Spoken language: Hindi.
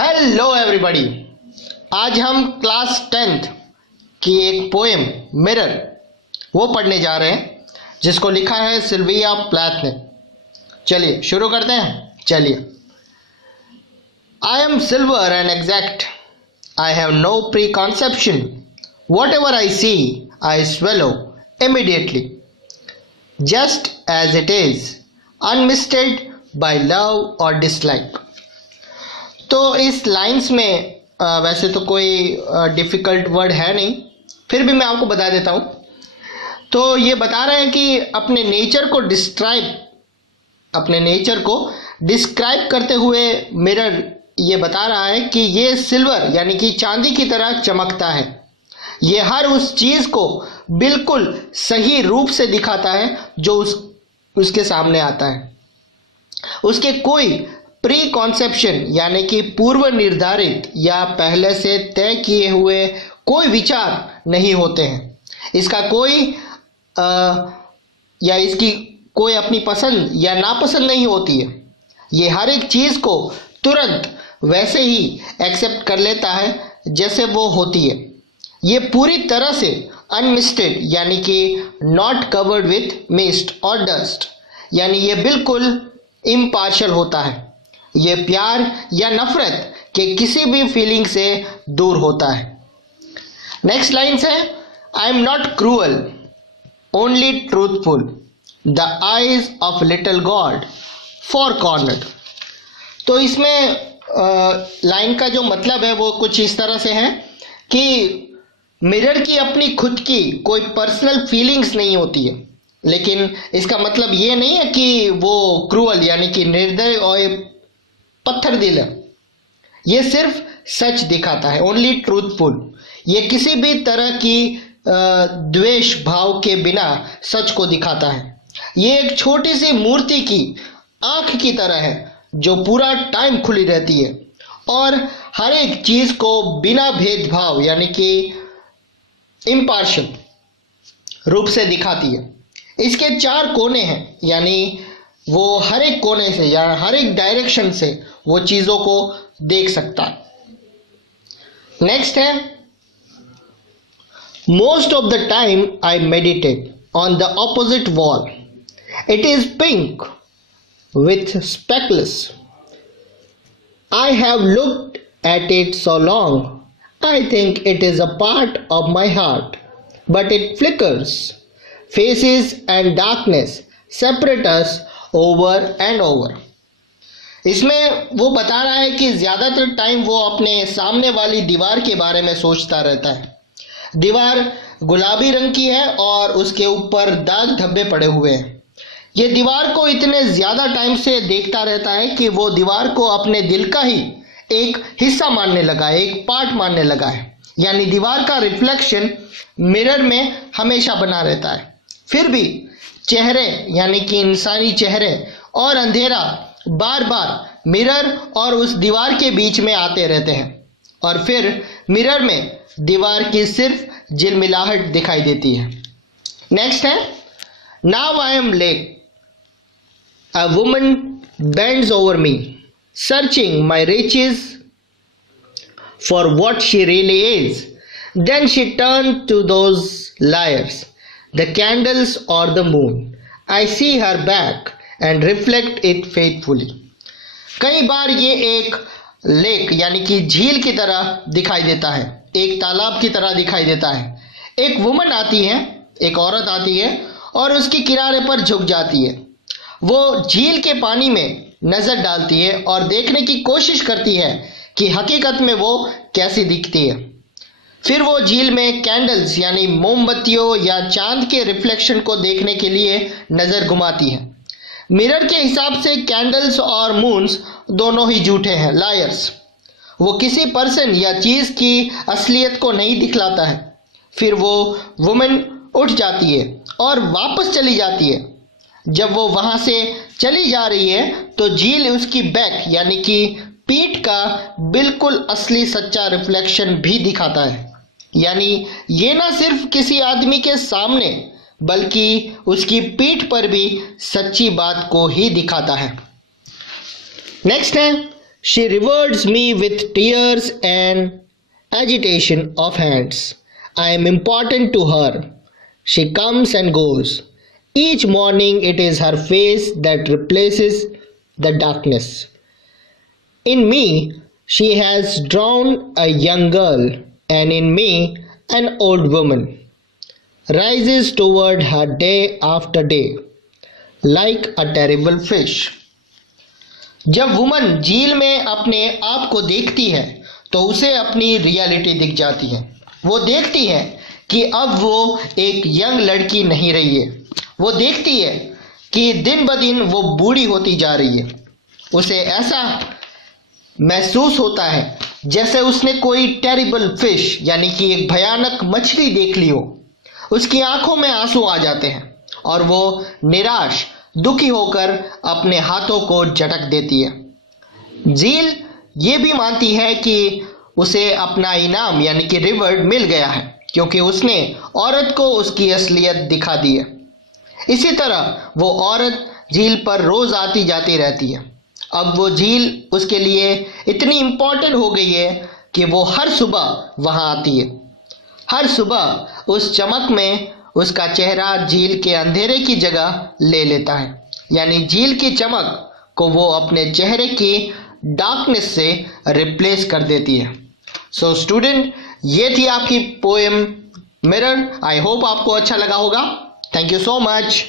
Hello everybody. आज हम क्लास 10th की एक पोएम मिरर वो पढ़ने जा रहे हैं जिसको लिखा है सिल्विया प्लैथ ने। चलिए शुरू करते हैं। चलिए। I am silver and exact, I have no preconception, whatever I see I swallow immediately, just as it is, unmisted by love or dislike. तो इस लाइंस में वैसे तो कोई डिफ़िकल्ट वर्ड है नहीं, फिर भी मैं आपको बता देता हूँ। तो ये बता रहे हैं कि अपने नेचर को डिस्क्राइब करते हुए मिरर ये बता रहा है कि ये सिल्वर यानी कि चांदी की तरह चमकता है। ये हर उस चीज़ को बिल्कुल सही रूप से दिखाता है जो उसके सामने आता है। उसके कोई प्री कॉन्सेप्शन यानी कि पूर्व निर्धारित या पहले से तय किए हुए कोई विचार नहीं होते हैं। इसका कोई या इसकी कोई अपनी पसंद या नापसंद नहीं होती है। ये हर एक चीज़ को तुरंत वैसे ही एक्सेप्ट कर लेता है जैसे वो होती है। ये पूरी तरह से अनमिस्टेड यानी कि नॉट कवर्ड विथ मिस्ट और डस्ट, यानी ये बिल्कुल इम्पार्शियल होता है। ये प्यार या नफरत के किसी भी फीलिंग से दूर होता है। नेक्स्ट लाइन्स है, I am not cruel, only truthful, the eyes of little God for cornered. तो इसमें लाइन का जो मतलब है वो कुछ इस तरह से है कि मिरर की अपनी खुद की कोई पर्सनल फीलिंग्स नहीं होती है, लेकिन इसका मतलब ये नहीं है कि वो क्रूअल यानी कि निर्दय और पत्थर दिल है। ये सिर्फ सच दिखाता है, ओनली ट्रूथफुल। ये किसी भी तरह की द्वेष भाव के बिना सच को दिखाता है। ये एक छोटी सी मूर्ति की आंख की तरह है जो पूरा टाइम खुली रहती है और हर एक चीज को बिना भेदभाव यानी कि इम्पार्शियल रूप से दिखाती है। इसके 4 कोने हैं, यानी वो हर एक कोने से या हर एक डायरेक्शन से वो चीज़ों को देख सकता है। नेक्स्ट है, most of the time I meditate on the opposite wall, it is pink with speckles, I have looked at it so long, I think it is a part of my heart, but it flickers. Faces and darkness separate us over and over. इसमें वो बता रहा है कि ज़्यादातर टाइम वो अपने सामने वाली दीवार के बारे में सोचता रहता है। दीवार गुलाबी रंग की है और उसके ऊपर दाग धब्बे पड़े हुए हैं। ये दीवार को इतने ज़्यादा टाइम से देखता रहता है कि वो दीवार को अपने दिल का ही एक हिस्सा मानने लगा है, एक पार्ट मानने लगा है। यानी दीवार का रिफ्लेक्शन मिरर में हमेशा बना रहता है। फिर भी चेहरे यानी कि इंसानी चेहरे और अंधेरा बार बार मिरर और उस दीवार के बीच में आते रहते हैं और फिर मिरर में दीवार की सिर्फ झिलमिलाहट दिखाई देती है। नेक्स्ट है, now I am late, a woman bends over me, searching my riches for what she really is. Then she turned to those liars, the candles or the moon. I see her back and reflect it faithfully. कई बार ये एक लेक यानी कि झील की तरह दिखाई देता है, एक तालाब की तरह दिखाई देता है। एक वुमन आती है, एक औरत आती है और उसके किनारे पर झुक जाती है। वो झील के पानी में नज़र डालती है और देखने की कोशिश करती है कि हकीकत में वो कैसी दिखती है। फिर वो झील में कैंडल्स यानी मोमबत्तियों या चांद के रिफ्लेक्शन को देखने के लिए नज़र घुमाती है। मिरर के हिसाब से कैंडल्स और मून्स दोनों ही झूठे हैं, लायर्स। वो किसी पर्सन या चीज़ की असलियत को नहीं दिखलाता है। फिर वो वुमेन उठ जाती है और वापस चली जाती है। जब वो वहाँ से चली जा रही है तो झील उसकी बैक यानी कि पीठ का बिल्कुल असली सच्चा रिफ्लेक्शन भी दिखाता है। यानी ये ना सिर्फ किसी आदमी के सामने बल्कि उसकी पीठ पर भी सच्ची बात को ही दिखाता है। नेक्स्ट है, She rewards me with tears and agitation of hands. I am important to her. She comes and goes. Each morning it is her face that replaces the darkness. In me she has drawn a young girl, and in me an old woman. Rises toward her day after day, like a terrible fish. जब वुमन झील में अपने आप को देखती है तो उसे अपनी रियलिटी दिख जाती है। वो देखती है कि अब वो एक यंग लड़की नहीं रही है। वो देखती है कि दिन ब दिन वो बूढ़ी होती जा रही है। उसे ऐसा महसूस होता है जैसे उसने कोई टेरिबल फिश यानी कि एक भयानक मछली देख ली हो। उसकी आंखों में आंसू आ जाते हैं और वो निराश दुखी होकर अपने हाथों को झटक देती है। झील ये भी मानती है कि उसे अपना इनाम यानी कि रिवॉर्ड मिल गया है, क्योंकि उसने औरत को उसकी असलियत दिखा दी है। इसी तरह वो औरत झील पर रोज आती जाती रहती है। अब वो झील उसके लिए इतनी इम्पोर्टेंट हो गई है कि वो हर सुबह वहां आती है। हर सुबह उस चमक में उसका चेहरा झील के अंधेरे की जगह ले लेता है, यानी झील की चमक को वो अपने चेहरे की डार्कनेस से रिप्लेस कर देती है। सो स्टूडेंट, ये थी आपकी पोएम मिरर। आई होप आपको अच्छा लगा होगा। Thank you so much.